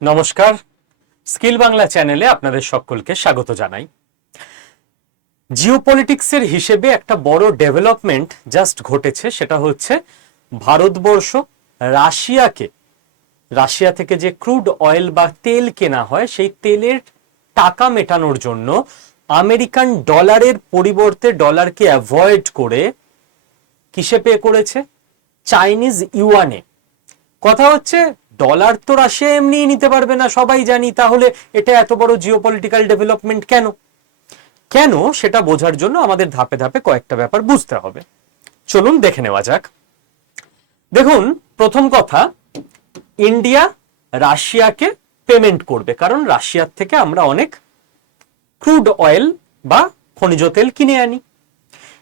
নমস্কার, স্কিল বাংলা চ্যানেলে আপনাদের সকলকে স্বাগত জানাই। জিওপলিটিক্সের হিসেবে একটা বড় ডেভেলপমেন্ট জাস্ট ঘটেছে, সেটা হচ্ছে ভারতবর্ষ রাশিয়া থেকে যে ক্রুড অয়েল বা তেল কেনা হয়, সেই তেলের টাকা মেটানোর জন্য আমেরিকান ডলারের পরিবর্তে ডলারকে অ্যাভয়েড করে কিসে পে করেছে? চাইনিজ ইউয়ানে। কথা হচ্ছে ডলার তো রাশিয়া এমনি নিতে পারবে না, সবাই জানি। তাহলে এটা এত বড় জিওপলিটিক্যাল ডেভেলপমেন্ট কেন? কেন সেটা বোঝার জন্য আমাদের ধাপে ধাপে কয়েকটা ব্যাপার বুঝতে হবে। চলুন দেখে নেওয়া যাক। দেখুন, প্রথম কথা, ইন্ডিয়া রাশিয়াকে পেমেন্ট করবে, কারণ রাশিয়ার থেকে আমরা অনেক ক্রুড অয়েল বা খনিজ তেল কিনে আনি।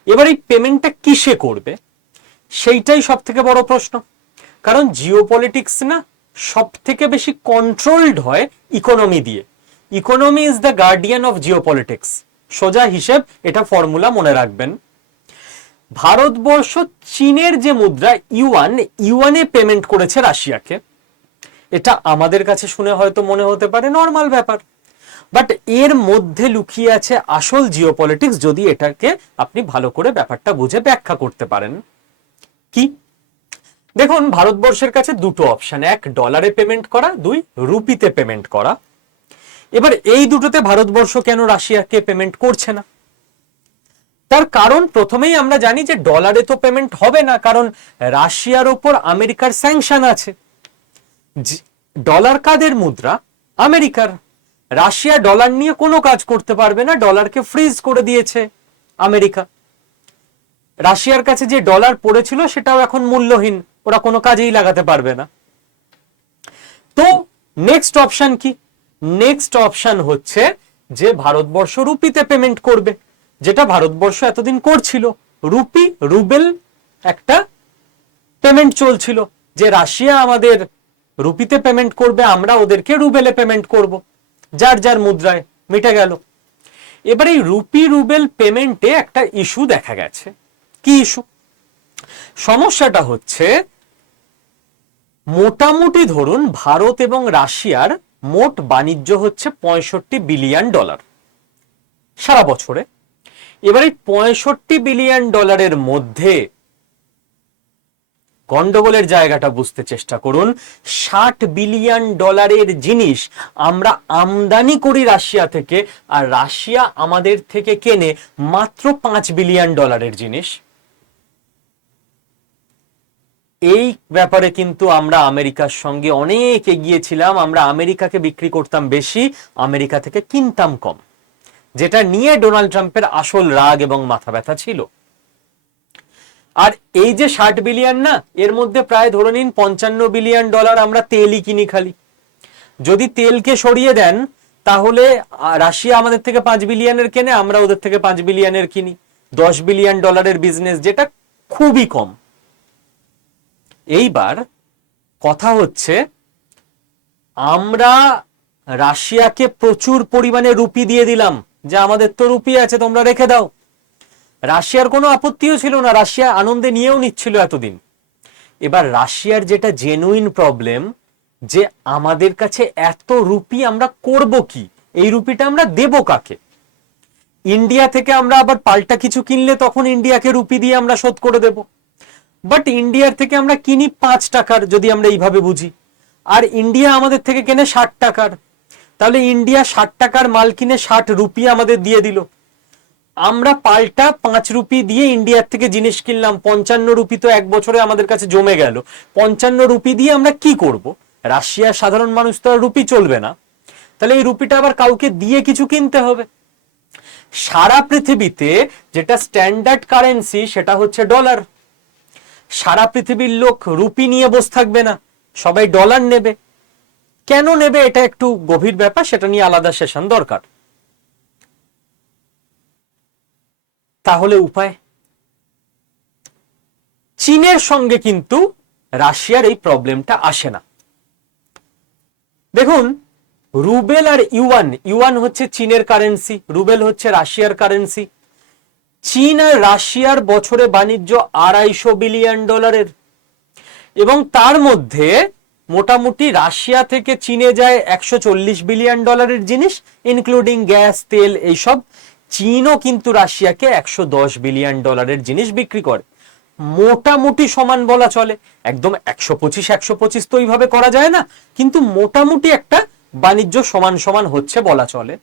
এবার এই পেমেন্টটা কিসে করবে, সেইটাই সব থেকে বড় প্রশ্ন। কারণ জিওপলিটিক্স না সব থেকে বেশি কন্ট্রোলড হয় ইকোনমি দিয়ে। Economy is the guardian of geopolitics. সোজা হিসেব, এটা ফর্মুলা মনে রাখবেন। ভারতবর্ষ চীনের যে মুদ্রা ইউয়ানে পেমেন্ট করেছে রাশিয়াকে। এটা আমাদের কাছে শুনে হয়তো মনে হতে পারে নর্মাল ব্যাপার, বাট এর মধ্যে লুকিয়ে আছে আসল জিওপলিটিক্স, যদি এটাকে আপনি ভালো করে ব্যাপারটা বুঝে ব্যাখ্যা করতে পারেন। কি? দেখুন, ভারতবর্ষের কাছে দুটো অপশন, এক ডলারে পেমেন্ট করা, দুই রুপিতে পেমেন্ট করা। এবার এই দুটোতে ভারতবর্ষ কেন রাশিয়াকে পেমেন্ট করছে না? তার কারণ প্রথমেই আমরা জানি যে ডলারে তো পেমেন্ট হবে না, কারণ রাশিয়ার উপর আমেরিকার স্যাংশন আছে। ডলার কাদের মুদ্রা? আমেরিকার। রাশিয়া ডলার নিয়ে কোনো কাজ করতে পারবে না, ডলারকে ফ্রিজ করে দিয়েছে আমেরিকা। রাশিয়ার কাছে যে ডলার পড়েছিল সেটাও এখন মূল্যহীন, ওরা কোনো কাজেই লাগাতে পারবে না। তো নেক্সট অপশন কি? নেক্সট অপশন হচ্ছে যে ভারতবর্ষ রুপিতে পেমেন্ট করবে, যেটা ভারতবর্ষ এতদিন করছিল। রুবেল একটা পেমেন্ট চলছিল, যে রাশিয়া আমাদের রুপিতে পেমেন্ট করবে, আমরা ওদেরকে রুবেলে পেমেন্ট করব, যার যার মুদ্রায়, মিটে গেল। এবার এই রুবেল পেমেন্টে একটা ইস্যু দেখা গেছে। কি ইস্যু? সমস্যাটা হচ্ছে, মোটামুটি ধরুন ভারত এবং রাশিয়ার মোট বাণিজ্য হচ্ছে $65 বিলিয়ন সারা বছরে। এবার এই $65 বিলিয়ন মধ্যে গন্ডগোলের জায়গাটা বুঝতে চেষ্টা করুন। $60 বিলিয়ন জিনিস আমরা আমদানি করি রাশিয়া থেকে, আর রাশিয়া আমাদের থেকে কেনে মাত্র $5 বিলিয়ন জিনিস। এই ব্যাপারে কিন্তু আমরা আমেরিকার সঙ্গে অনেক এগিয়ে ছিলাম। আমরা আমেরিকাকে বিক্রি করতাম বেশি, আমেরিকা থেকে কিনতাম কম, যেটা নিয়ে ডোনাল্ড ট্রাম্পের আসল রাগ এবং মাথা ব্যথা ছিল। আর এই যে 60 বিলিয়ন না, এর মধ্যে প্রায় ধরে নিন $55 বিলিয়ন আমরা তেলই কিনি খালি। যদি তেলকে সরিয়ে দেন, তাহলে রাশিয়া আমাদের থেকে 5 বিলিয়নের কেনে, আমরা ওদের থেকে 5 বিলিয়নের কিনি। $10 বিলিয়ন বিজনেস, যেটা খুবই কম। এইবার কথা হচ্ছে, আমরা রাশিয়াকে প্রচুর পরিমাণে রুপি দিয়ে দিলাম, যে আমাদের তো রুপি আছে, তোমরা রেখে দাও। রাশিয়ার কোনো আপত্তিও ছিল না, রাশিয়া আনন্দে নিয়েও নিচ্ছিল এতদিন। এবার রাশিয়ার যেটা জেনুইন প্রবলেম, যে আমাদের কাছে এত রুপি, আমরা করব কি? এই রুপিটা আমরা দেব কাকে? ইন্ডিয়া থেকে আমরা আবার পাল্টা কিছু কিনলে তখন ইন্ডিয়াকে রুপি দিয়ে আমরা শোধ করে দেব। বাট ইন্ডিয়ার থেকে আমরা কিনি 5 টাকার, যদি আমরা এইভাবে বুঝি, আর ইন্ডিয়া আমাদের থেকে কেনে 60 টাকার। তাহলে ইন্ডিয়া 60 টাকার মাল কিনে 60 রুপি আমাদের দিয়ে দিল। আমরা পাল্টা 5 রুপি দিয়ে ইন্ডিয়ার থেকে জিনিস কিনলাম, 55 রুপি তো এক বছরে আমাদের কাছে জমে গেল। 55 রুপি দিয়ে আমরা কি করব? রাশিয়ার সাধারণ মানুষ তো আর রুপি চলবে না, তাহলে এই রুপিটা আবার কাউকে দিয়ে কিছু কিনতে হবে। সারা পৃথিবীতে যেটা স্ট্যান্ডার্ড কারেন্সি সেটা হচ্ছে ডলার। সারা পৃথিবীর লোক রুপি নিয়ে বসে থাকবে না, সবাই ডলার নেবে। কেন নেবে এটা একটু গভীর ব্যাপার, সেটা নিয়ে আলাদা সেশন দরকার। তাহলে উপায়? চীনের সঙ্গে কিন্তু রাশিয়ার এই প্রবলেমটা আসে না। দেখুন, রুবেল আর ইউয়ান হচ্ছে চীনের কারেন্সি, রুবেল হচ্ছে রাশিয়ার কারেন্সি। চীন আর রাশিয়ার বছরে বাণিজ্য $250 বিলিয়ন, এবং তার মধ্যে মোটামুটি রাশিয়া থেকে চীনে যায় $140 বিলিয়ন জিনিস, ইনক্লুডিং গ্যাস, তেল, এইসব। চীনও কিন্তু রাশিয়াকে $110 বিলিয়ন জিনিস বিক্রি করে। মোটামুটি সমান বলা চলে, একদম 125 তো ওইভাবে করা যায় না, কিন্তু মোটামুটি একটা বাণিজ্য সমান সমান হচ্ছে বলা চলে।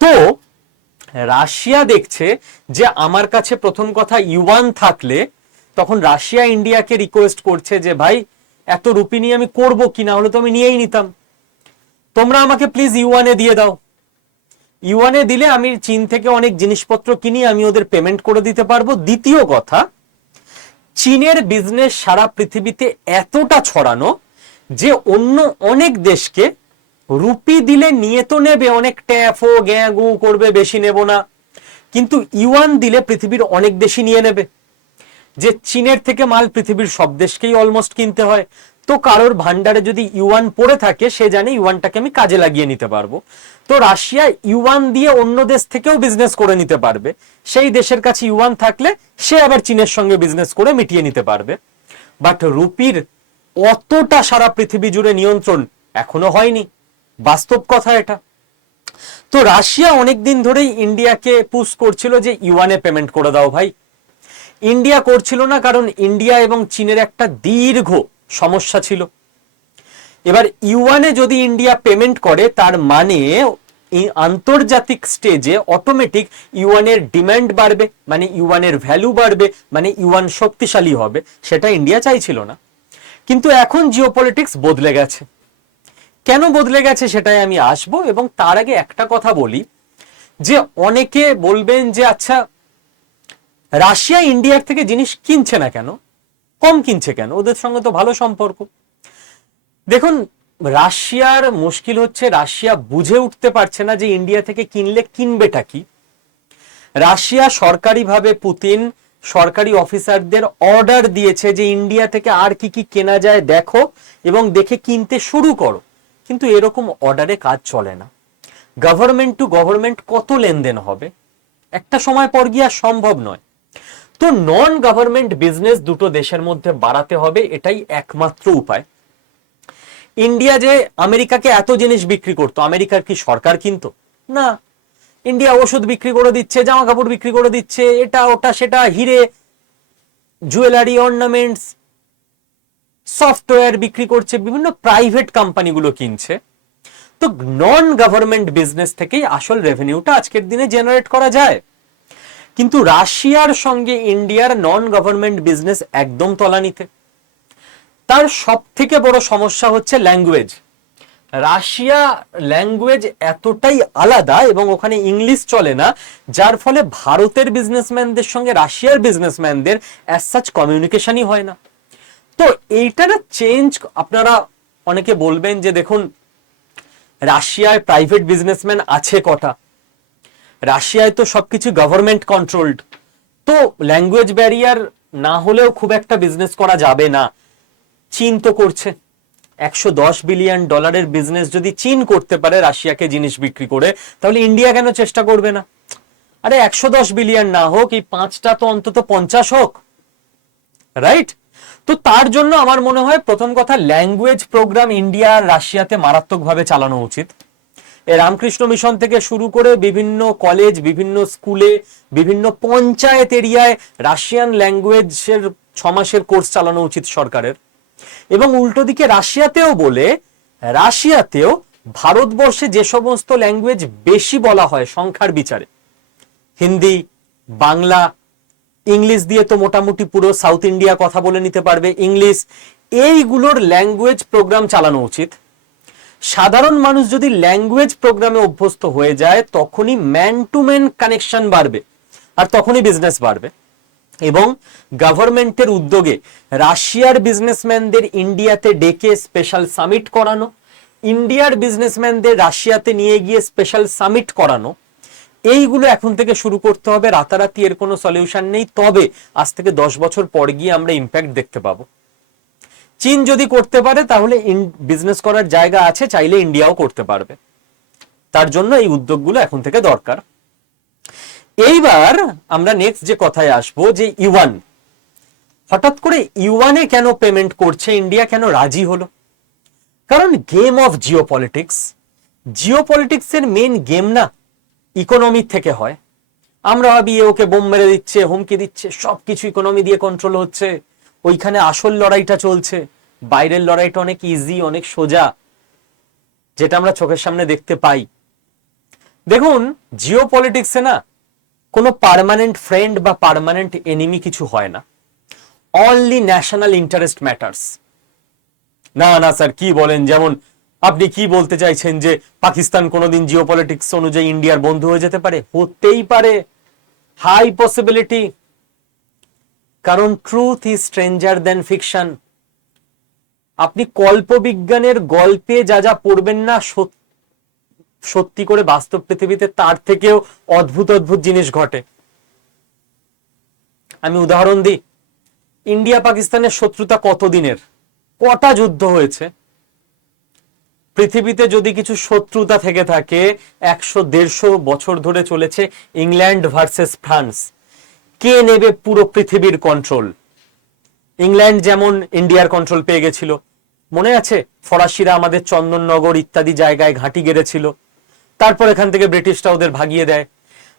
তো রাশিয়া দেখছে যে আমার কাছে প্রথম কথা ইউয়ান থাকলে, তখন রাশিয়া ইন্ডিয়াকে রিকোয়েস্ট করছে যে ভাই এত রুপি নিয়ে আমি করবো কি, না হলে তো আমি নিয়েই নিতাম, তোমরা আমাকে প্লিজ ইউয়ানে দিয়ে দাও। ইউয়ানে দিলে আমি চীন থেকে অনেক জিনিসপত্র কিনি, আমি ওদের পেমেন্ট করে দিতে পারবো। দ্বিতীয় কথা, চীনের বিজনেস সারা পৃথিবীতে এতটা ছড়ানো যে অন্য অনেক দেশকে রুপি দিলে নিয়ে তো নেবে, অনেক ট্যাফো গ্যাগু করবে, বেশি নেব না, কিন্তু ইউয়ান দিলে পৃথিবীর অনেক দেশই নিয়ে নেবে। যে চীনের থেকে মাল পৃথিবীর সব দেশকেই অলমোস্ট কিনতে হয়, তো কারোর ভান্ডারে যদি ইউয়ান পড়ে থাকে সে জানে ইউয়ানটাকে আমি কাজে লাগিয়ে নিতে পারবো। তো রাশিয়া ইউয়ান দিয়ে অন্য দেশ থেকেও বিজনেস করে নিতে পারবে, সেই দেশের কাছে ইউয়ান থাকলে সে আবার চীনের সঙ্গে বিজনেস করে মিটিয়ে নিতে পারবে। বাট রুপির অতটা সারা পৃথিবী জুড়ে নিয়ন্ত্রণ এখনো হয়নি, বাস্তব কথা এটা। তো রাশিয়া অনেকদিন ধরেই ইন্ডিয়াকে পুশ করছিল যে ইউয়ানে পেমেন্ট করে দাও ভাই। ইন্ডিয়া করছিল না, কারণ ইন্ডিয়া এবং চীনের একটা দীর্ঘ সমস্যা ছিল। এবার ইউয়ানে যদি ইন্ডিয়া পেমেন্ট করে, তার মানে আন্তর্জাতিক স্টেজে অটোমেটিক ইউয়ানের ডিমান্ড বাড়বে, মানে ইউয়ানের ভ্যালু বাড়বে, মানে ইউয়ান শক্তিশালী হবে। সেটা ইন্ডিয়া চাইছিল না। কিন্তু এখন জিওপলিটিক্স বদলে গেছে। কেন বদলে গেছে সেটাই আমি আসবো, এবং তার আগে একটা কথা বলি যে অনেকে বলবেন যে আচ্ছা রাশিয়া ইন্ডিয়ার থেকে জিনিস কিনছে না কেন, কম কিনছে কেন, ওদের সঙ্গে তো ভালো সম্পর্ক। দেখুন, রাশিয়ার মুশকিল হচ্ছে রাশিয়া বুঝে উঠতে পারছে না যে ইন্ডিয়া থেকে কিনলে কিনবেটা কি। রাশিয়া সরকারিভাবে পুতিন সরকারি অফিসারদের অর্ডার দিয়েছে যে ইন্ডিয়া থেকে আর কি কি কেনা যায় দেখো এবং দেখে কিনতে শুরু করো, কিন্তু এরকম অর্ডারে কাজ চলে না। গভর্নমেন্ট টু গভর্নমেন্ট কত লেনদেন হবে, একটা সময় পর গিয়ে আর সম্ভব নয়। তো নন গভর্নমেন্ট বিজনেস দুটো দেশের মধ্যে বাড়াতে হবে, এটাই একমাত্র উপায়। ইন্ডিয়া যে আমেরিকাকে এত জিনিস বিক্রি করতো, আমেরিকার কি সরকার কিনতো না? ইন্ডিয়া ওষুধ বিক্রি করে দিচ্ছে, জামা কাপড় বিক্রি করে দিচ্ছে, এটা ওটা সেটা, হিরে, জুয়েলারি, অর্নামেন্টস, সফটওয়্যার বিক্রি করছে, বিভিন্ন প্রাইভেট কোম্পানিগুলো কিনছে। তো নন গভর্নমেন্ট বিজনেস থেকেই আসল রেভিনিউটা আজকের দিনে জেনারেট করা যায়। কিন্তু রাশিয়ার সঙ্গে ইন্ডিয়ার নন গভর্নমেন্ট বিজনেস একদম তলানিতে। তার সব থেকে বড় সমস্যা হচ্ছে ল্যাঙ্গুয়েজ। রাশিয়া ল্যাঙ্গুয়েজ এতটাই আলাদা এবং ওখানে ইংলিশ চলে না, যার ফলে ভারতের বিজনেসম্যানদের সঙ্গে রাশিয়ার বিজনেসম্যানদের অ্যাজ সাচ কমিউনিকেশনই হয় না। তো এইটার চেঞ্জ, আপনারা অনেকে বলবেন যে দেখুন রাশিয়ায় প্রাইভেট বিজনেসম্যান আছে কটা, রাশিয়ায় তো সবকিছু গভর্নমেন্ট কন্ট্রোলড, তো ল্যাঙ্গুয়েজ ব্যারিয়ার না হলেও খুব একটা বিজনেস করা যাবে না। চীন তো করছে, $110 বিলিয়ন বিজনেস যদি চীন করতে পারে রাশিয়াকে জিনিস বিক্রি করে, তাহলে ইন্ডিয়া কেন চেষ্টা করবে না? আরে 110 বিলিয়ন না হোক, এই 5টা তো অন্তত 50 হোক, রাইট? তো তার জন্য আমার মনে হয় প্রথম কথা ল্যাঙ্গুয়েজ প্রোগ্রাম ইন্ডিয়া আর রাশিয়াতে মারাত্মকভাবে চালানো উচিত। রামকৃষ্ণ মিশন থেকে শুরু করে বিভিন্ন কলেজ, বিভিন্ন স্কুলে, বিভিন্ন পঞ্চায়েত এরিয়ায় রাশিয়ান ল্যাঙ্গুয়েজের 6 মাসের কোর্স চালানো উচিত সরকারের। এবং উল্টো দিকে রাশিয়াতেও বলে, রাশিয়াতেও ভারতবর্ষে যে সমস্ত ল্যাঙ্গুয়েজ বেশি বলা হয় সংখ্যার বিচারে, হিন্দি, বাংলা, ইংলিশ দিয়ে তো মোটামুটি পুরো সাউথ ইন্ডিয়া কথা বলে নিতে পারবে, ইংলিশ, এইগুলোর ল্যাঙ্গুয়েজ প্রোগ্রাম চালানো উচিত। সাধারণ মানুষ যদি ল্যাঙ্গুয়েজ প্রোগ্রামে অভ্যস্ত হয়ে যায়, তখনই ম্যান টু ম্যান কানেকশন বাড়বে, আর তখনই বিজনেস বাড়বে। এবং গভর্নমেন্টের উদ্যোগে রাশিয়ার বিজনেসম্যানদের ইন্ডিয়াতে ডেকে স্পেশাল সামিট করানো, ইন্ডিয়ার বিজনেসম্যানদের রাশিয়াতে নিয়ে গিয়ে স্পেশাল সামিট করানো, এইগুলো এখন থেকে শুরু করতে হবে। রাতারাতি এর কোনো সলিউশন নেই, তবে আজ থেকে 10 বছর পর গিয়ে আমরা ইম্প্যাক্ট দেখতে পাবো। চীন যদি করতে পারে তাহলে বিজনেস করার জায়গা আছে, চাইলে ইন্ডিয়াও করতে পারবে। তার জন্য এই উদ্যোগগুলো এখন থেকে দরকার। এইবার আমরা নেক্সট যে কথায় আসবো, যে ইউয়ান, হঠাৎ করে ইউয়ানে কেন পেমেন্ট করছে ইন্ডিয়া, কেন রাজি হলো? কারণ গেম অফ জিওপলিটিক্স, জিওপলিটিক্সের মেন গেম না ইকোনমি থেকে হয়। আমরা ভাবি ওকে বোম মেরে দিচ্ছে, হুমকি দিচ্ছে, সবকিছু ইকোনমি দিয়ে কন্ট্রোল হচ্ছে, ওইখানে আসল লড়াইটা চলছে। বাইরের লড়াইটা অনেক ইজি, অনেক সোজা, যেটা আমরা চোখের সামনে দেখতে পাই। দেখুন জিওপলিটিক্সে না কোনো পার্মানেন্ট ফ্রেন্ড বা পার্মানেন্ট এনিমি কিছু হয় না, অনলি ন্যাশনাল ইন্টারেস্ট ম্যাটার্স। না না স্যার কি বলেন, যেমন আপনি কি বলতে চাইছেন যে পাকিস্তান কোনোদিন জিওপলিটিক্স অনুযায়ী ইন্ডিয়ার বন্ধু হয়ে যেতে পারে? হতেই পারে, হাই পসিবিলিটি। কারণ truth is stranger then fiction. আপনি কল্পবিজ্ঞানের গল্পে যা যা পড়বেন না, সত্যি করে বাস্তব পৃথিবীতে তার থেকেও অদ্ভুত অদ্ভুত জিনিস ঘটে। আমি উদাহরণ দিই, ইন্ডিয়া পাকিস্তানের শত্রুতা কতদিনের, কটা যুদ্ধ হয়েছে? পৃথিবীতে যদি কিছু শত্রুতা থেকে থাকে 100-150 বছর ধরে চলেছে ইংল্যান্ড ভার্সেস ফ্রান্স। কে নেবে পুরো পৃথিবীর কন্ট্রোল? ইংল্যান্ড যেমন ইন্ডিয়ার কন্ট্রোল পেয়ে গেছিল, মনে আছে? ফরাসিরা আমাদের চন্দননগর ইত্যাদি জায়গায় ঘাঁটি গেড়েছিল, তারপর এখান থেকে ব্রিটিশরা ওদের ভাগিয়ে দেয়।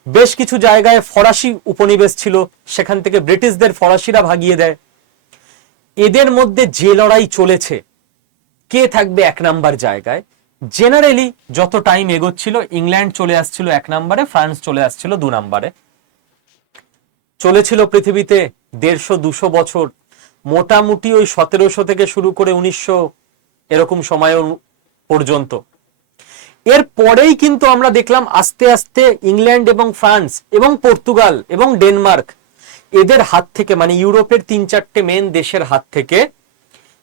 বেশ কিছু জায়গায় ফরাসি উপনিবেশ ছিল, সেখান থেকে ব্রিটিশদের ফরাসিরা ভাগিয়ে দেয়। এদের মধ্যে যে লড়াই চলেছে, কে থাকবে 1 নাম্বার জায়গায়? জেনারেলি যত টাইম এগোচ্ছিল ইংল্যান্ড চলে আসছিল 1 নাম্বারে, ফ্রান্স চলে আসছিল 2 নাম্বারে। চলেছিল পৃথিবীতে 150-200 বছর, মোটামুটি ওই 1700 থেকে শুরু করে 1900 এরকম সময় পর্যন্ত। এর পরেই কিন্তু আমরা দেখলাম আস্তে আস্তে ইংল্যান্ড এবং ফ্রান্স এবং পর্তুগাল এবং ডেনমার্ক এদের হাত থেকে, মানে ইউরোপের 3-4টে মেন দেশের হাত থেকে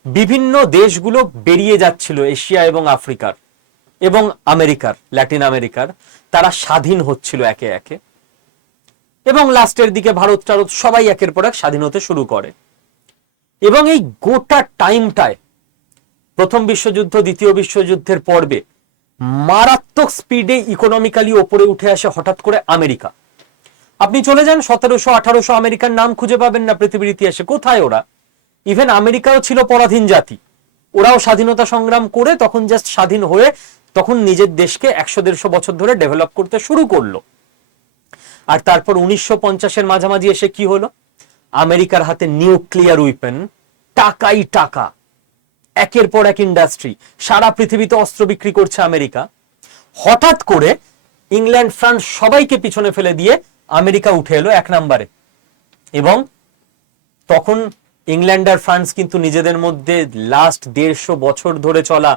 বিভিন্ন দেশগুলো বেরিয়ে যাচ্ছিল, এশিয়া এবং আফ্রিকার এবং আমেরিকার, ল্যাটিন আমেরিকার। তারা স্বাধীন হচ্ছিল একে একে, এবং লাস্টের দিকে ভারত টারত সবাই একের পর এক স্বাধীন হতে শুরু করে। এবং এই গোটা টাইমটায় প্রথম বিশ্বযুদ্ধ, দ্বিতীয় বিশ্বযুদ্ধের পর্বে মারাত্মক স্পিডে ইকোনমিক্যালি ওপরে উঠে আসে হঠাৎ করে আমেরিকা। আপনি চলে যান 1700-1800, আমেরিকার নাম খুঁজে পাবেন না পৃথিবীর ইতিহাসে। কোথায় ওরা? ইভেন আমেরিকাও ছিল পরাধীন জাতি, ওরাও স্বাধীনতা সংগ্রাম করে তখন জাস্ট স্বাধীন হয়ে তখন নিজের দেশকে 100-150 বছর ধরে ডেভেলপ করতে শুরু করলো। আর তারপর 1950-এর মাঝামাঝি এসে কি হলো? আমেরিকার হাতে নিউক্লিয়ার উইপেন, টাকাই টাকা, একের পর এক ইন্ডাস্ট্রি, সারা পৃথিবীতে অস্ত্র বিক্রি করছে আমেরিকা। হঠাৎ করে ইংল্যান্ড ফ্রান্স সবাইকে পিছনে ফেলে দিয়ে আমেরিকা উঠে এলো 1 নাম্বারে। এবং তখন ইংল্যান্ড আর ফ্রান্স কিন্তু নিজেদের মধ্যে লাস্ট 150 বছর ধরে চলা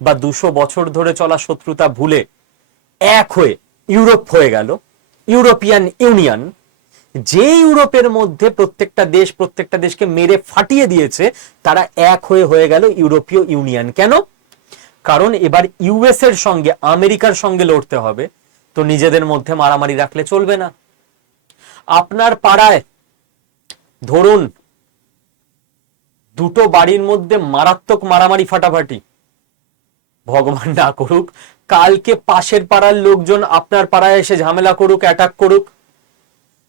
বা 200 বছর ধরে চলা শত্রুতা ভুলে এক হয়ে ইউরোপ হয়ে গেল, ইউরোপিয়ান ইউনিয়ন। যে ইউরোপের মধ্যে প্রত্যেকটা দেশকে মেরে ফাটিয়ে দিয়েছে, তারা এক হয়ে গেল ইউরোপীয় ইউনিয়ন। কেন? কারণ এবার ইউএস এর সঙ্গে আমেরিকার সঙ্গে লড়তে হবে, তো নিজেদের মধ্যে মারামারি রাখলে চলবে না। আপনার পাড়ায় ধরুন দুটো বাড়ির মধ্যে মারাত্মক মারামারি ফাটাফাটি, ভগবান না করুক কালকে পাশের পাড়ার লোকজন আপনার পাড়ায় এসে ঝামেলা করুক, অ্যাটাক করুক,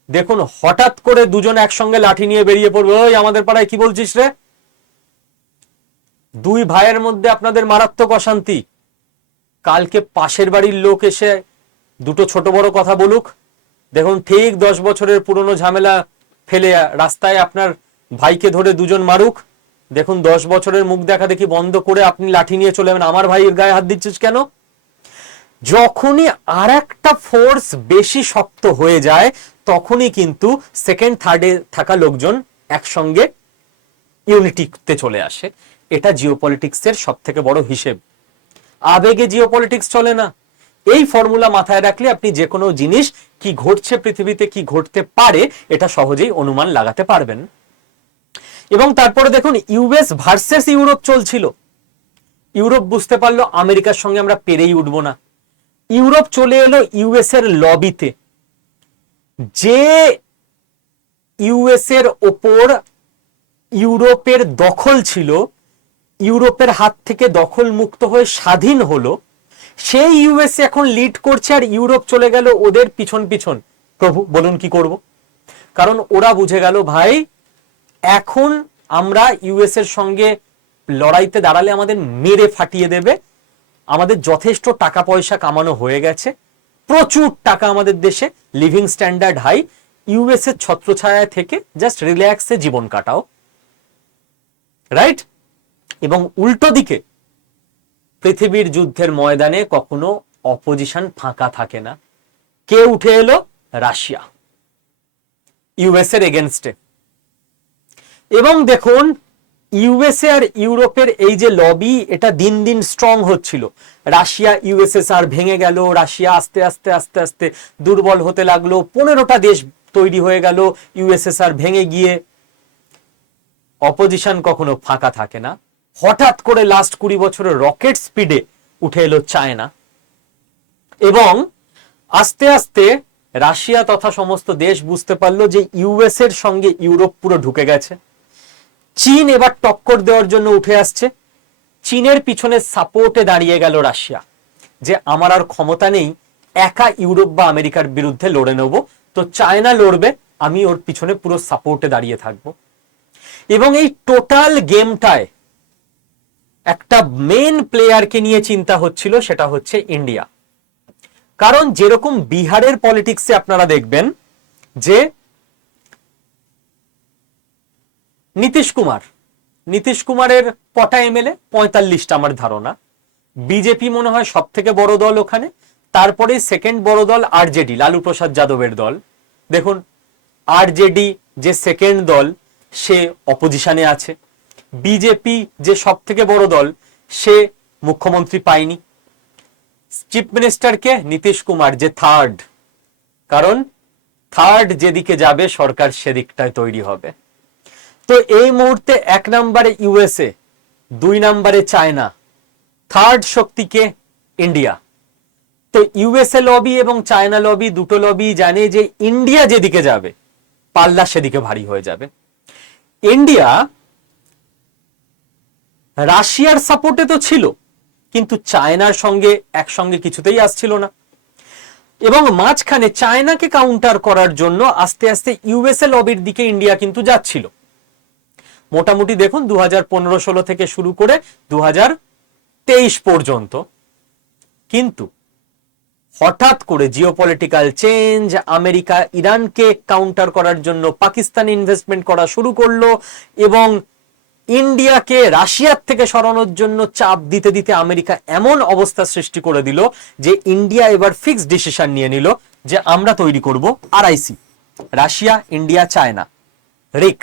দেখুন হঠাৎ করে দুজন একসঙ্গে লাঠি নিয়ে বেরিয়ে পড়বে, ওই আমাদের পাড়ায় কি বলছিস রে? 2 ভাইয়ের মধ্যে আপনাদের মারাত্মক অশান্তি, কালকে পাশের বাড়ির লোক এসে দুটো ছোট বড় কথা বলুক, দেখুন ঠিক 10 বছরের পুরনো ঝামেলা ফেলে রাস্তায় আপনার ভাইকে ধরে দুজন মারুক, দেখুন 10 বছরের মুখ দেখা দেখি বন্ধ করে আপনি লাঠি নিয়ে চলে যাবেন, আমার ভাইয়ের গায়ে হাত দিচ্ছিস কেন? যখনই আর একটা ফোর্স বেশি শক্ত হয়ে যায় তখনই কিন্তু সেকেন্ড থার্ডে থাকা লোকজন একসঙ্গে ইউনিটিতে চলে আসে। এটা জিওপলিটিক্সের সব থেকে বড় হিসেব। আবেগে জিওপলিটিক্স চলে না। এই ফর্মুলা মাথায় রাখলে আপনি যে কোনো জিনিস কি ঘটছে পৃথিবীতে, কি ঘটতে পারে, এটা সহজেই অনুমান লাগাতে পারবেন। এবং তারপরে দেখুন ইউএস ভার্সেস ইউরোপ চলছিল। ইউরোপ বুঝতে পারলো আমেরিকার সঙ্গে আমরা পেরেই উঠবো না, ইউরোপ চলে এলো ইউএস এর লবিতে। যে ইউএস এর ওপর ইউরোপের দখল ছিল, ইউরোপের হাত থেকে দখল মুক্ত হয়ে স্বাধীন হলো, সেই ইউএস এখন লিড করছে আর ইউরোপ চলে গেল ওদের পিছন পিছন। প্রভু বলুন কি করব? কারণ ওরা বুঝে গেল ভাই এখন আমরা ইউএস এর সঙ্গে লড়াইতে দাঁড়ালে আমাদের মেরে ফাটিয়ে দেবে। আমাদের যথেষ্ট টাকা পয়সা কামানো হয়ে গেছে, প্রচুর টাকা আমাদের দেশে, লিভিং স্ট্যান্ডার্ড হাই, ইউএস এর ছত্রছায়া থেকে জাস্ট রিল্যাক্সে জীবন কাটাও, রাইট? এবং উল্টো দিকে পৃথিবীর যুদ্ধের ময়দানে কখনো অপোজিশন ফাঁকা থাকে না। কে উঠে এলো? রাশিয়া, ইউএস এর এগেনস্টে। এবং দেখুন ইউএসএ আর ইউরোপের এই যে লবি, এটা দিন দিন স্ট্রং হচ্ছিল। রাশিয়া ইউএসএসআর ভেঙে গেল, রাশিয়া আস্তে আস্তে আস্তে আস্তে দুর্বল হতে লাগলো, 15টা দেশ তৈরি হয়ে গেল ইউএসএসআর ভেঙে গিয়ে। অপোজিশন কখনো ফাঁকা থাকে না। হঠাৎ করে লাস্ট 20 বছরের রকেট স্পিডে উঠে এলো চায়না, এবং আস্তে আস্তে রাশিয়া তথা সমস্ত দেশ বুঝতে পারলো যে ইউএস এর সঙ্গে ইউরোপ পুরো ঢুকে গেছে। চীন এবার টক্কর দেওয়ার জন্য উঠে আসছে। চীনের পিছনে সাপোর্টে দাঁড়িয়ে গেল রাশিয়া, যে আমার আর ক্ষমতা নেই একা ইউরোপ বা আমেরিকার বিরুদ্ধে লড়ে নেব, তো চায়না লড়বে, আমি ওর পিছনে পুরো সাপোর্টে দাঁড়িয়ে থাকব। এবং এই টোটাল গেমটায় একটা মেন প্লেয়ারকে নিয়ে চিন্তা হচ্ছিল, সেটা হচ্ছে ইন্ডিয়া। কারণ যেরকম বিহারের পলিটিক্সে আপনারা দেখবেন যে নীতিশ কুমারের কটা এমএলএ? 45টা আমার ধারণা। বিজেপি মনে হয় সব থেকে বড় দল ওখানে, তারপরে সেকেন্ড বড় দল আরজেডি, লালু প্রসাদ যাদবের দল। দেখুন আরজেডি যে সেকেন্ড দল, সে অপোজিশনে আছে। বিজেপি যে সব থেকে বড় দল, সে মুখ্যমন্ত্রী পায়নি। চিফ মিনিস্টারকে নীতিশ কুমার, যে থার্ড, কারণ থার্ড যেদিকে যাবে সরকার সেদিকটায় তৈরি হবে। তো এই মুহূর্তে 1 নম্বরে ইউএসএ, 2 নম্বরে চায়না, থার্ড শক্তিকে ইন্ডিয়া। তো ইউএসএ লবি এবং চায়না লবি, দুটো লবি জানে যে ইন্ডিয়া যেদিকে যাবে পাল্লা সেদিকে ভারী হয়ে যাবে। ইন্ডিয়া রাশিয়ার সাপোর্টে তো ছিল, কিন্তু চায়নার সঙ্গে একসঙ্গে কিছুতেই আসছিল না। এবং মাঝখানে চায়নাকে কাউন্টার করার জন্য আস্তে আস্তে ইউএসএ লবির দিকে ইন্ডিয়া কিন্তু যাচ্ছিল। মোটামুটি দেখুন 2015-16 থেকে শুরু করে 2023 পর্যন্ত। কিন্তু হঠাৎ করে জিওপলিটিক্যাল চেঞ্জ, আমেরিকা ইরানকে কাউন্টার করার জন্য পাকিস্তান ইনভেস্টমেন্ট করা শুরু করলো, এবং ইন্ডিয়াকে রাশিয়ার থেকে সরানোর জন্য চাপ দিতে দিতে আমেরিকা এমন অবস্থা সৃষ্টি করে দিল যে ইন্ডিয়া এবার ফিক্সড ডিসিশন নিয়ে নিল যে আমরা তৈরি করব আরআইসি, রাশিয়া, ইন্ডিয়া, চায়না, রিক,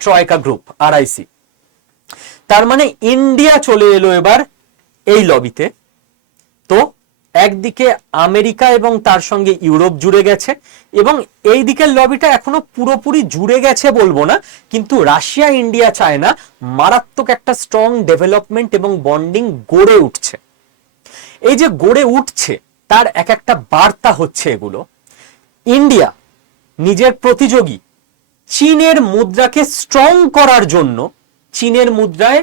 ট্রয়কা গ্রুপ, আরআইসি। তার মানে ইন্ডিয়া চলে এলো এবার এই লবিতে। তো একদিকে আমেরিকা এবং তার সঙ্গে ইউরোপ জুড়ে গেছে, এবং এই দিকের লবিটা এখনো পুরোপুরি জুড়ে গেছে বলবো না, কিন্তু রাশিয়া, ইন্ডিয়া, চায়না মারাত্মক একটা স্ট্রং ডেভেলপমেন্ট এবং বন্ডিং গড়ে উঠছে। এই যে গড়ে উঠছে তার এক একটা বার্তা হচ্ছে এগুলো। ইন্ডিয়া নিজের প্রতিযোগী চীনের মুদ্রাকে স্ট্রং করার জন্য চীনের মুদ্রায়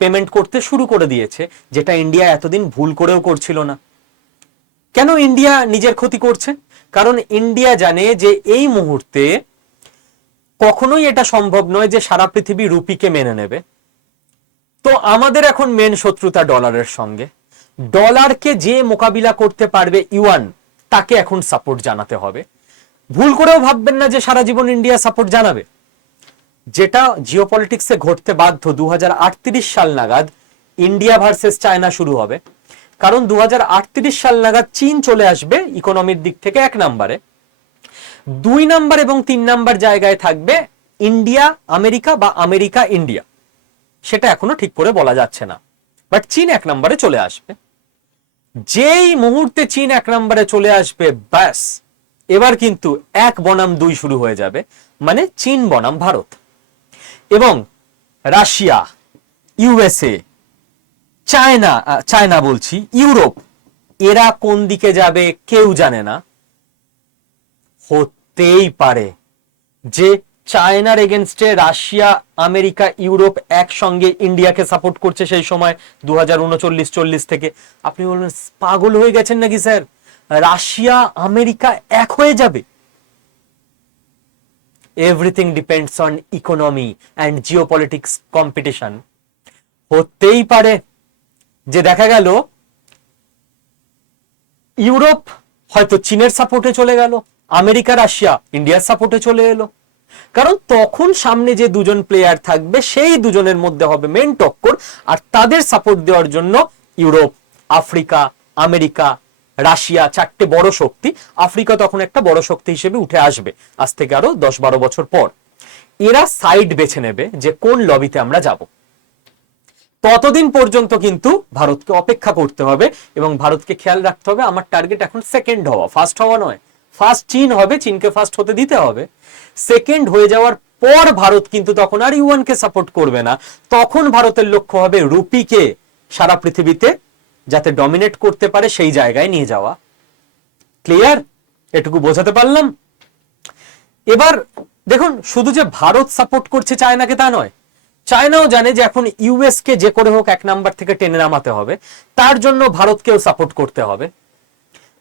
পেমেন্ট করতে শুরু করে দিয়েছে, যেটা ইন্ডিয়া এতদিন ভুল করেও করছিল না। কেন ইন্ডিয়া নিজের ক্ষতি করছে? কারণ ইন্ডিয়া জানে যে এই মুহূর্তে কখনোই এটা সম্ভব নয় যে সারা পৃথিবী রুপিকে মেনে নেবে। তো আমাদের এখন মেন শত্রুতা ডলারের সঙ্গে। ডলারকে যে মোকাবিলা করতে পারবে ইউয়ান, তাকে এখন সাপোর্ট জানাতে হবে। ভুল করেও ভাববেন না যে সারা জীবন ইন্ডিয়া সাপোর্ট জানাবে। যেটা জিওপলিটিক্সে ঘটতে বাধ্য, 2038 সাল নাগাদ ইন্ডিয়া ভার্সেস চায়না শুরু হবে। কারণ 2038 সাল নাগাদ চীন চলে আসবে ইকোনমির দিক থেকে 1 নম্বরে, 2 নম্বর এবং 3 নম্বর জায়গায় থাকবে ইন্ডিয়া আমেরিকা বা আমেরিকা ইন্ডিয়া। সেটা এখনো ঠিক করে বলা যাচ্ছে না, বাট চীন 1 নম্বরে চলে আসবে। যেই মুহূর্তে চীন 1 নম্বরে চলে আসবে, ব্যাস এবার কিন্তু 1 বনাম 2 শুরু হয়ে যাবে, মানে চীন বনাম ভারত। এবং রাশিয়া, ইউএসএ, চায়না বলছি, ইউরোপ, এরা কোন দিকে যাবে কেউ জানে না। হতেই পারে যে চায়নার এগেনস্টে রাশিয়া, আমেরিকা, ইউরোপ একসঙ্গে ইন্ডিয়াকে সাপোর্ট করছে সেই সময় 2039-40 থেকে। আপনি বলবেন পাগল হয়ে গেছেন নাকি স্যার, রাশিয়া আমেরিকা এক হয়ে যাবে? Everything depends on economy and geopolitics competition. হতেই পারে যে দেখা গেল ইউরোপ হয়তো চীনের সাপোর্টে চলে গেল, আমেরিকা রাশিয়া ইন্ডিয়ার সাপোর্টে চলে এলো, কারণ তখন সামনে যে দুজন প্লেয়ার থাকবে সেই দুজনের মধ্যে হবে মেন টক্কর, আর তাদের সাপোর্ট দেওয়ার জন্য ইউরোপ, আফ্রিকা, আমেরিকা, রাশিয়া, চারটে বড় শক্তি। আফ্রিকা তখন একটা বড় শক্তি হিসেবে উঠে আসবে আজ থেকে আরো 10-12 বছর পর। এরা সাইড বেছে নেবে যে কোন লবিতে আমরা যাব। ততদিন পর্যন্ত কিন্তু ভারতকে অপেক্ষা করতে হবে এবং ভারতকে খেয়াল রাখতে হবে আমার টার্গেট এখন সেকেন্ড হওয়া, ফার্স্ট হওয়া নয়। ফার্স্ট চীন হবে, চীনকে ফার্স্ট হতে দিতে হবে। সেকেন্ড হয়ে যাওয়ার পর ভারত কিন্তু তখন আর ইউয়ানকে সাপোর্ট করবে না, তখন ভারতের লক্ষ্য হবে রুপিকে সারা পৃথিবীতে যাতে ডমিনেট করতে পারে সেই জায়গায় নিয়ে যাওয়া। ক্লিয়ার? এটুকু বোঝাতে পারলাম? এবার দেখুন, শুধু যে ভারত সাপোর্ট করছে চায়নাকে তা নয়, চায়নাও জানে যে এখন ইউএস কে যে করে হোক 1 নাম্বার থেকে টেনে নামাতে হবে, তার জন্য ভারতকেও সাপোর্ট করতে হবে।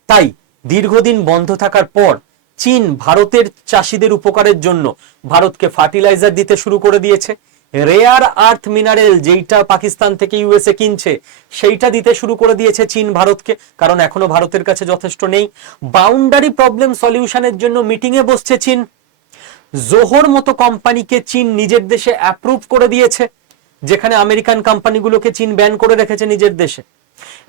তাই দীর্ঘদিন বন্ধ থাকার পর চীন ভারতের চাষিদের উপকারের জন্য ভারতকে ফার্টিলাইজার দিতে শুরু করে দিয়েছে। রেয়ার আর্থ মিনারেল যেইটা পাকিস্তান থেকে ইউএসএ কিনছে সেইটা দিতে শুরু করে দিয়েছে চীন ভারতকে, কারণ এখনো ভারতের কাছে যথেষ্ট নেই। বাউন্ডারি প্রবলেম সলিউশনের জন্য মিটিং এ বসছে চীন। জোহর মতো কোম্পানিকে চীন নিজের দেশে অ্যাপ্রুভ করে দিয়েছে, যেখানে আমেরিকান কোম্পানিগুলোকে চীন ব্যান করে রেখেছে নিজের দেশে।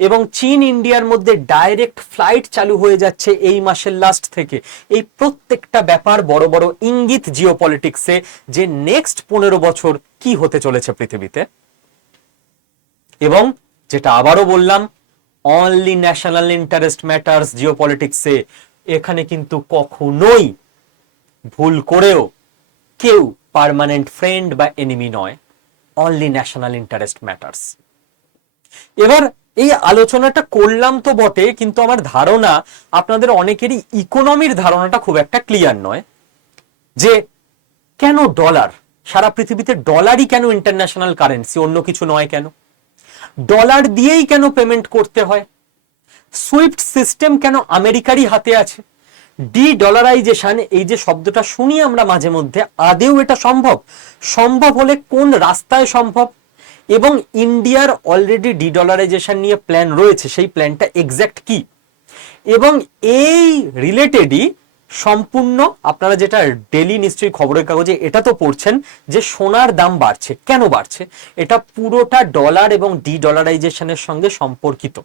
এবং চীন ইন্ডিয়ার মধ্যে ডাইরেক্ট ফ্লাইট চালু হয়ে যাচ্ছে এই মাসের লাস্ট থেকে। এই প্রত্যেকটা ব্যাপার বড় বড় ইঙ্গিত জিওপলিটিক্সে যে নেক্সট 15 বছর কি হতে চলেছে পৃথিবীতে। এবং যেটা আবারও বললাম, অনলি ন্যাশনাল ইন্টারেস্ট ম্যাটার্স জিওপলিটিক্সে। এখানে কিন্তু কখনোই ভুল করেও কেউ পার্মানেন্ট ফ্রেন্ড বা এনিমি নয়, অনলি ন্যাশনাল ইন্টারেস্ট ম্যাটার্স। এবার এই আলোচনাটা করলাম তো বটে, কিন্তু আমার ধারণা আপনাদের অনেকেরই ইকোনমির ধারণাটা খুব একটা ক্লিয়ার নয়, যে কেন ডলার, সারা পৃথিবীতে ডলারই কেন ইন্টারন্যাশনাল কারেন্সি, অন্য কিছু নয় কেন? ডলার দিয়েই কেন পেমেন্ট করতে হয়? সুইফট সিস্টেম কেন আমেরিকারই হাতে আছে? ডি ডলারাইজেশন, এই যে শব্দটা শুনি আমরা মাঝে মধ্যে, আদেও এটা সম্ভব? সম্ভব হলে কোন রাস্তায় সম্ভব? এবং ইন্ডিয়ার অলরেডি ডি ডলারাইজেশন নিয়ে প্ল্যান রয়েছে, সেই প্ল্যানটা এক্স্যাক্ট কি? এবং এই রিলেটেডই সম্পূর্ণ আপনারা যেটা ডেলি নিশ্চয়ই খবরের কাগজে এটা তো পড়ছেন যে সোনার দাম বাড়ছে। কেন বাড়ছে? এটা পুরোটা ডলার এবং ডি ডলারাইজেশনের সঙ্গে সম্পর্কিত।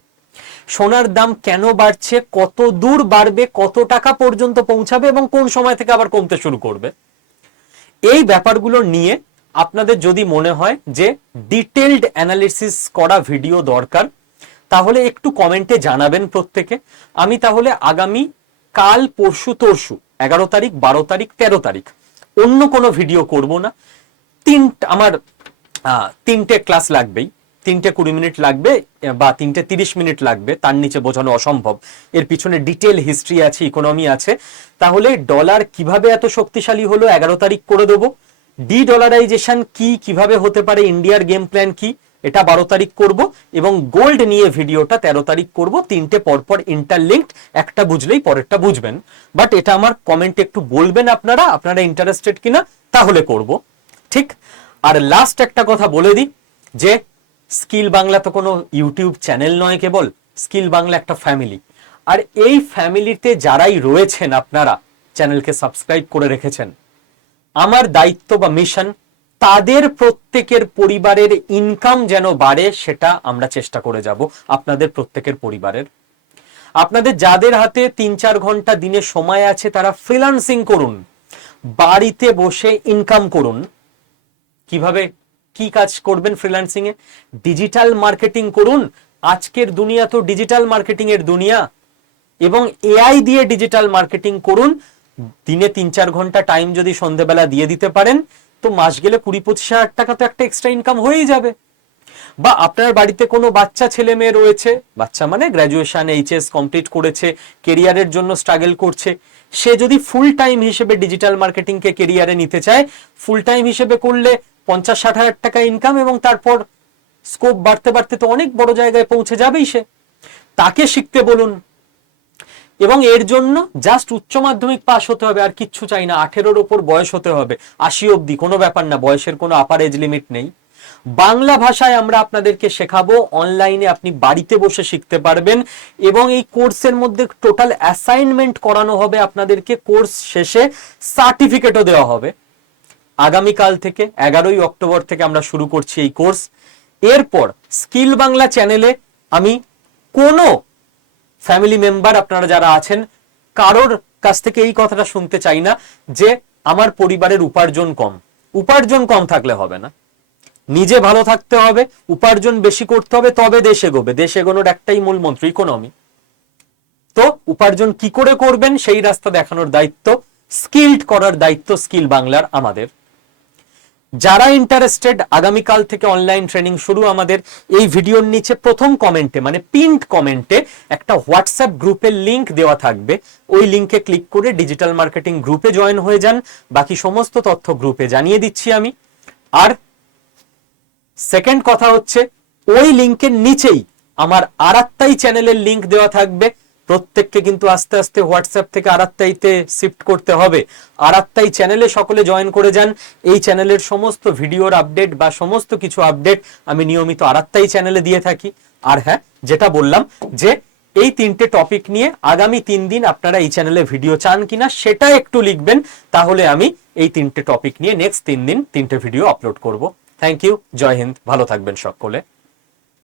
সোনার দাম কেন বাড়ছে, কত দূর বাড়বে, কত টাকা পর্যন্ত পৌঁছাবে এবং কোন সময় থেকে আবার কমতে শুরু করবে, এই ব্যাপারগুলো নিয়ে আপনাদের যদি মনে হয় যে ডিটেইলড অ্যানালিসিস করা ভিডিও দরকার, তাহলে একটু কমেন্টে জানাবেন প্রত্যেকে। আমি তাহলে আগামী কাল, পরশু, তরশু 11 তারিখ, 12 তারিখ, 13 তারিখ অন্য কোনো ভিডিও করব না। আমার 3টে ক্লাস লাগবেই, 3টে 20 মিনিট লাগবে বা 3টে 30 মিনিট লাগবে, তার নিচে বোঝানো অসম্ভব। এর পিছনে ডিটেল হিস্ট্রি আছে, ইকোনমি আছে। তাহলে ডলার কিভাবে এত শক্তিশালী হলো 11 তারিখ করে দেবো। ডি ডলারাইজেশন কি, কিভাবে হতে পারে, ইন্ডিয়ার গেম প্ল্যান কি, এটা 12 তারিখ করব। এবং গোল্ড নিয়ে ভিডিওটা 13 তারিখ করব। 3টে পরপর ইন্টারলিঙ্কড, একটা বুঝলেই পরেরটা বুঝবেন। বাট এটা আমার কমেন্টে একটু বলবেন আপনারা ইন্টারেস্টেড কিনা, তাহলে করব। ঠিক। আর লাস্ট একটা কথা বলে দিই যে স্কিল বাংলা তো কোনো ইউটিউব চ্যানেল নয়, কেবল স্কিল বাংলা একটা ফ্যামিলি। আর এই ফ্যামিলিতে যারাই রয়েছেন আপনারা চ্যানেলকে সাবস্ক্রাইব করে রেখেছেন, আমার দায়িত্ব বা মিশন তাদের প্রত্যেকের পরিবারের ইনকাম যেন বাড়ে, সেটা আমরা চেষ্টা করে যাব আপনাদের প্রত্যেকের পরিবারের। আপনাদের যাদের হাতে 3-4 ঘন্টা দিনে সময় আছে তারা ফ্রিল্যান্সিং করুন, বাড়িতে বসে ইনকাম করুন। কিভাবে, কি কাজ করবেন ফ্রিল্যান্সিং এ? ডিজিটাল মার্কেটিং করুন। আজকের দুনিয়া তো ডিজিটাল মার্কেটিং এর দুনিয়া, এবং এআই দিয়ে ডিজিটাল মার্কেটিং করুন। দিনে 3-4 ঘন্টা টাইম যদি সন্ধ্যেবেলা দিয়ে দিতে পারেন, তো মাস গেলে 20-25 হাজার টাকা তো একটা এক্সট্রা ইনকাম হয়েই যাবে। বা আপনার বাড়িতে কোনো বাচ্চা ছেলে মেয়ে রয়েছে, বাচ্চা মানে গ্র্যাজুয়েশন, এইচএস কমপ্লিট করেছে, কেরিয়ারের জন্য স্ট্রাগল করছে, সে যদি ফুল টাইম হিসেবে ডিজিটাল মার্কেটিংকে কেরিয়ারে নিতে চায়, ফুল টাইম হিসেবে করলে 50-60 হাজার টাকা ইনকাম, এবং তারপর স্কোপ বাড়তে বাড়তে তো অনেক বড় জায়গায় পৌঁছে যাবেই সে। তাকে শিখতে বলুন। এবং এর জন্য জাস্ট উচ্চ মাধ্যমিক পাস হতে হবে, আর কিচ্ছু চাই না। 18-র ওপর বয়স হতে হবে, 80 অবধি, কোনো ব্যাপার না, বয়সের কোনো আপার এজ লিমিট নেই। বাংলা ভাষায় আমরা আপনাদেরকে শেখাবো, অনলাইনে আপনি বাড়িতে বসে শিখতে পারবেন এবং এই কোর্সের মধ্যে টোটাল অ্যাসাইনমেন্ট করানো হবে আপনাদেরকে, কোর্স শেষে সার্টিফিকেটও দেওয়া হবে। আগামীকাল থেকে 11ই অক্টোবর থেকে আমরা শুরু করছি এই কোর্স। এরপর স্কিল বাংলা চ্যানেলে আমি কোনো ফ্যামিলি মেম্বার আপনারা যারা আছেন কারোর কাছ থেকে এই কথাটা শুনতে চাই না যে আমার পরিবারের উপার্জন কম। উপার্জন কম থাকলে হবে না, নিজে ভালো থাকতে হবে, উপার্জন বেশি করতে হবে, তবে দেশ এগোবে। দেশ এগোনোর একটাই মূল মন্ত্র ইকোনমি। তো উপার্জন কি করে করবেন সেই রাস্তা দেখানোর দায়িত্ব, স্কিলড করার দায়িত্ব স্কিল বাংলার আমাদের। যারা ইন্টারেস্টেড, আগামীকাল থেকে অনলাইন ট্রেনিং শুরু আমাদের। এই ভিডিওর নিচে প্রথম কমেন্টে মানে পিনড কমেন্টে একটা হোয়াটসঅ্যাপ গ্রুপের লিংক দেওয়া থাকবে, ওই লিংকে ক্লিক করে ডিজিটাল মার্কেটিং গ্রুপে জয়েন হয়ে যান। বাকি সমস্ত তথ্য গ্রুপে জানিয়ে দিচ্ছি আমি। আর সেকেন্ড কথা হচ্ছে, ওই লিংকের নিচেই আমার আরাত্তাই চ্যানেলের লিংক দেওয়া থাকবে। প্রত্যেককে কিন্তু আস্তে আস্তে হোয়াটসঅ্যাপ থেকে আরাত্তাইতে শিফট করতে হবে। আরাত্তাই চ্যানেলে সকলে জয়েন করে যান। এই চ্যানেলের সমস্ত ভিডিওর আপডেট বা সমস্ত কিছু আপডেট আমি নিয়মিত আরাত্তাই চ্যানেলে দিয়ে থাকি। আর হ্যাঁ, যেটা বললাম যে এই 3টে টপিক নিয়ে আগামী 3 দিন আপনারা এই চ্যানেলে ভিডিও চান কিনা সেটা একটু লিখবেন, তাহলে আমি এই 3টে টপিক নিয়ে নেক্সট 3 দিন 3টে ভিডিও আপলোড করব। থ্যাংক ইউ, জয় হিন্দ, ভালো থাকবেন সকলে।